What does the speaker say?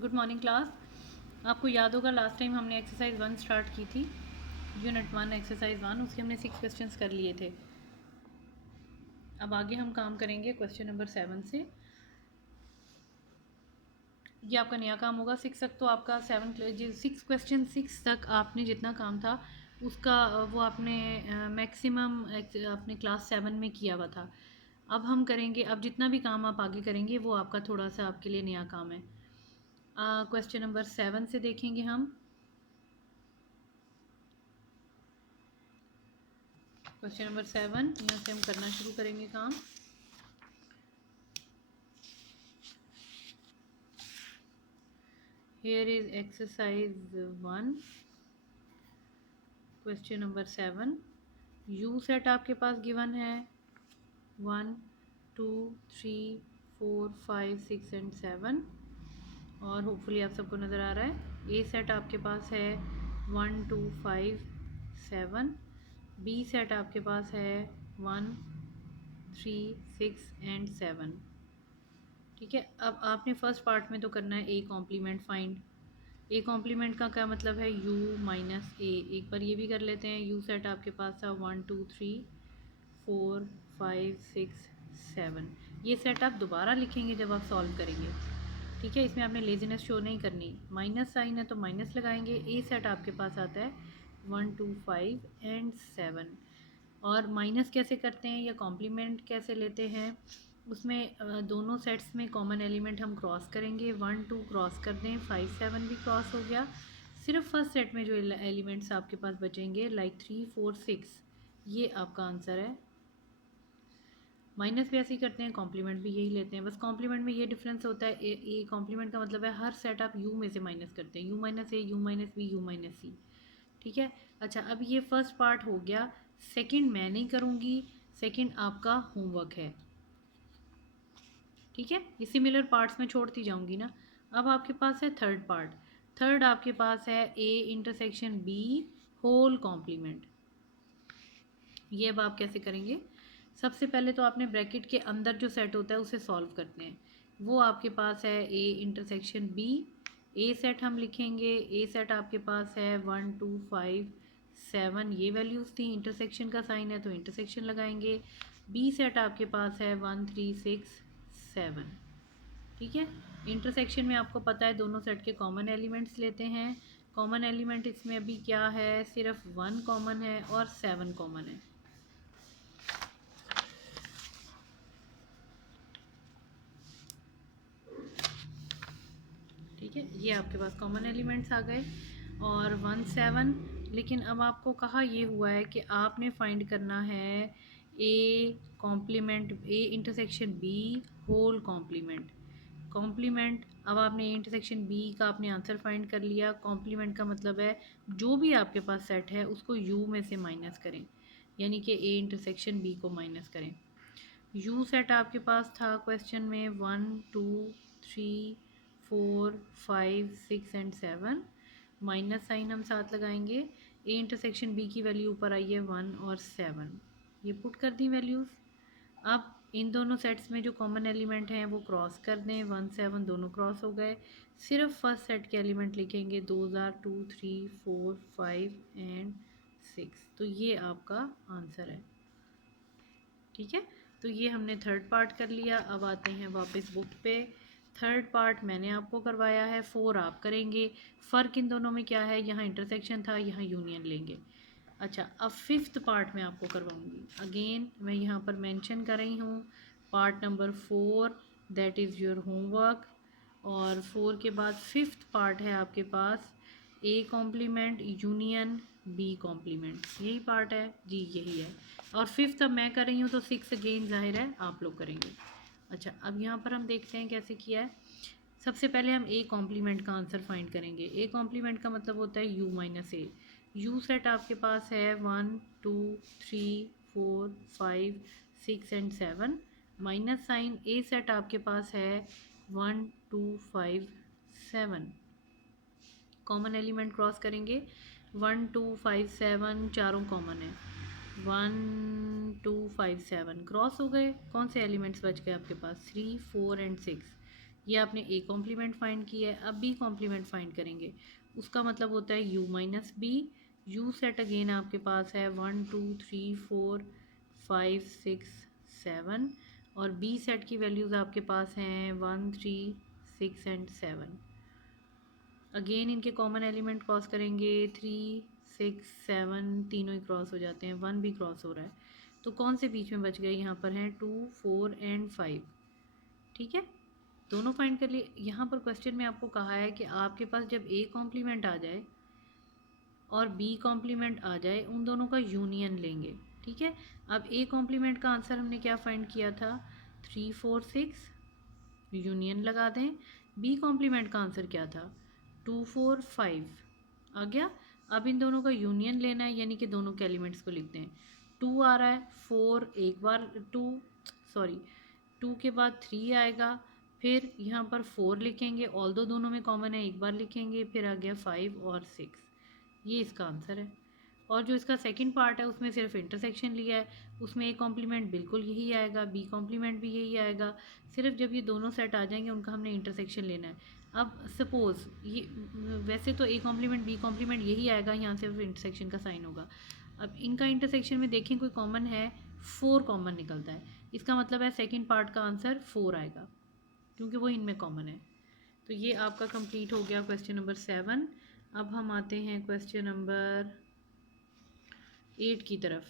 Good morning class. आपको याद होगा लास्ट टाइम हमने एक्सरसाइज 1 स्टार्ट की थी, यूनिट 1 एक्सरसाइज 1, उसके हमने 6 क्वेश्चंस कर लिए थे। अब आगे हम काम करेंगे क्वेश्चन नंबर 7 से। ये आपका नया काम होगा। 6 तक तो आपका 6 क्वेश्चन 6 तक आपने जितना काम था उसका वो आपने मैक्सिमम अपने क्लास 7 में किया हुआ था। अब हम करेंगे, अब जितना भी काम आप आगे करेंगे वो आपका थोड़ा सा आपके लिए नया काम है। क्वेश्चन नंबर 7 से देखेंगे हम। क्वेश्चन नंबर 7 यहाँ से हम करना शुरू करेंगे काम। Here is exercise 1, question number 7। U set आपके पास गिवन है 1 2 3 4 5 6 एंड 7, और होपफुली आप सबको नज़र आ रहा है। A सेट आपके पास है 1 2 5 7। B सेट आपके पास है 1 3 6 एंड 7। ठीक है, अब आपने फर्स्ट पार्ट में तो करना है A complement find. A complement का क्या मतलब है? u minus A. एक बार ये भी कर लेते हैं। u सेट आपके पास था 1 2 3 4 5 6 7। ये सेट आप दोबारा लिखेंगे जब आप सॉल्व करेंगे। ठीक है, इसमें आपने लेजीनेस शो नहीं करनी। माइनस साइन है तो माइनस लगाएंगे। ए सेट आपके पास आता है 1 2 5 एंड 7। और माइनस कैसे करते हैं या कॉम्प्लीमेंट कैसे लेते हैं, उसमें दोनों सेट्स में कॉमन एलिमेंट हम क्रॉस करेंगे। 1 2 क्रॉस कर दें, 5 7 भी क्रॉस हो गया। सिर्फ फर्स्ट सेट में जो एलिमेंट्स आपके पास बचेंगे लाइक 3 4 6, ये आपका आंसर है। माइनस भी ऐसे ही करते हैं, कॉम्प्लीमेंट भी यही लेते हैं। बस कॉम्प्लीमेंट में ये डिफरेंस होता है, ए कॉम्प्लीमेंट का मतलब है हर सेट आप यू में से माइनस करते हैं। U minus A, U minus B, U minus C. ठीक है। अच्छा, अब ये फर्स्ट पार्ट हो गया। सेकंड मैं नहीं करूँगी, सेकंड आपका होमवर्क है। ठीक है, ये सिमिलर पार्ट्स में छोड़ती जाऊंगी ना। अब आपके पास है थर्ड पार्ट। थर्ड आपके पास है A intersection B whole complement. ये अब आप कैसे करेंगे? सबसे पहले तो आपने ब्रैकेट के अंदर जो सेट होता है उसे सॉल्व करते हैं। वो आपके पास है A intersection B. A set हम लिखेंगे। ए सेट आपके पास है 1 2 5 7, ये वैल्यूज़ थी। इंटरसेक्शन का साइन है तो इंटरसेक्शन लगाएंगे। बी सेट आपके पास है 1 3 6 7। ठीक है, इंटरसेक्शन में आपको पता है दोनों सेट के कॉमन एलिमेंट्स लेते हैं। कॉमन एलिमेंट इसमें अभी क्या है? सिर्फ 1 कॉमन है और 7 कॉमन है। ठीक है, ये आपके पास कॉमन एलिमेंट्स आ गए और 1 7। लेकिन अब आपको कहा ये हुआ है कि आपने फाइंड करना है A complement, A intersection B whole complement. Complement, अब आपने ए इंटरसेक्शन बी का आपने आंसर फाइंड कर लिया। कॉम्प्लीमेंट का मतलब है जो भी आपके पास सेट है उसको यू में से माइनस करें, यानी कि ए इंटरसेक्शन बी को माइनस करें। यू सेट आपके पास था क्वेश्चन में 1 2 3 4 5 6 एंड 7। माइनस साइन हम साथ लगाएंगे। ए इंटरसेक्शन बी की वैल्यू ऊपर आई है 1 और 7, ये पुट कर दी वैल्यूज़। अब इन दोनों सेट्स में जो कॉमन एलिमेंट हैं वो क्रॉस कर दें। 1 7 दोनों क्रॉस हो गए। सिर्फ फर्स्ट सेट के एलिमेंट लिखेंगे। 2 2 3 4 5 एंड 6, तो ये आपका आंसर है। ठीक है, तो ये हमने थर्ड पार्ट कर लिया। अब आते हैं वापस बुक पे। थर्ड पार्ट मैंने आपको करवाया है, 4 आप करेंगे। फ़र्क इन दोनों में क्या है? यहाँ इंटरसेक्शन था, यहाँ यूनियन लेंगे। अच्छा, अब फिफ्थ पार्ट मैं आपको करवाऊँगी। अगेन मैं यहाँ पर मेंशन कर रही हूँ part number 4, that is your homework. और 4 के बाद फिफ्थ पार्ट है आपके पास A complement union B complement, यही पार्ट है जी, यही है। और फिफ्थ अब मैं कर रही हूँ तो 6 अगेन जाहिर है आप लोग करेंगे। अच्छा, अब यहाँ पर हम देखते हैं कैसे किया है। सबसे पहले हम ए कॉम्प्लीमेंट का आंसर फाइंड करेंगे। ए कॉम्प्लीमेंट का मतलब होता है U minus A. U set आपके पास है 1 2 3 4 5 6 and 7। Minus sign A set आपके पास है 1 2 5 7। कॉमन एलिमेंट क्रॉस करेंगे। 1 2 5 7 चारों कॉमन है। 1 2 5 7 क्रॉस हो गए। कौन से एलिमेंट्स बच गए आपके पास? 3 4 एंड 6। ये आपने ए कॉम्प्लीमेंट फाइंड किया है, अब बी कॉम्प्लीमेंट फाइंड करेंगे। उसका मतलब होता है U minus B. U set again आपके पास है 1 2 3 4 5 6 7 और बी सेट की वैल्यूज़ आपके पास हैं 1 3 6 एंड 7। अगेन इनके कॉमन एलिमेंट क्रॉस करेंगे 3 6 7 तीनों ही क्रॉस हो जाते हैं, 1 भी क्रॉस हो रहा है, तो कौन से बीच में बच गए? यहाँ पर हैं 2 4 एंड 5। ठीक है, दोनों फाइंड कर लिए। यहाँ पर क्वेश्चन में आपको कहा है कि आपके पास जब ए कॉम्प्लीमेंट आ जाए और बी कॉम्प्लीमेंट आ जाए, उन दोनों का यूनियन लेंगे। ठीक है, अब ए कॉम्प्लीमेंट का आंसर हमने क्या फाइंड किया था? 3 4 6, यूनियन लगा दें। बी कॉम्प्लीमेंट का आंसर क्या था? 2 4 5 आ गया। अब इन दोनों का यूनियन लेना है, यानी कि दोनों के एलिमेंट्स को लिखते हैं। 2 आ रहा है, 4 एक बार 2 सॉरी 2 के बाद 3 आएगा, फिर यहाँ पर 4 लिखेंगे, ऑल दो दोनों में कॉमन है, एक बार लिखेंगे, फिर आ गया 5 और 6। ये इसका आंसर है। और जो इसका सेकंड पार्ट है उसमें सिर्फ इंटरसेक्शन लिया है, उसमें ए कॉम्प्लीमेंट बिल्कुल यही आएगा, बी कॉम्प्लीमेंट भी यही आएगा, सिर्फ जब ये दोनों सेट आ जाएंगे उनका हमने इंटरसेक्शन लेना है। अब सपोज़ ये वैसे तो ए कॉम्प्लीमेंट बी कॉम्प्लीमेंट यही आएगा, यहाँ सिर्फ इंटरसेक्शन का साइन होगा। अब इनका इंटरसेक्शन में देखें कोई कॉमन है, 4 कॉमन निकलता है, इसका मतलब है सेकेंड पार्ट का आंसर 4 आएगा, क्योंकि वो इनमें कॉमन है। तो ये आपका कंप्लीट हो गया क्वेश्चन नंबर 7। अब हम आते हैं क्वेश्चन नंबर 8 की तरफ।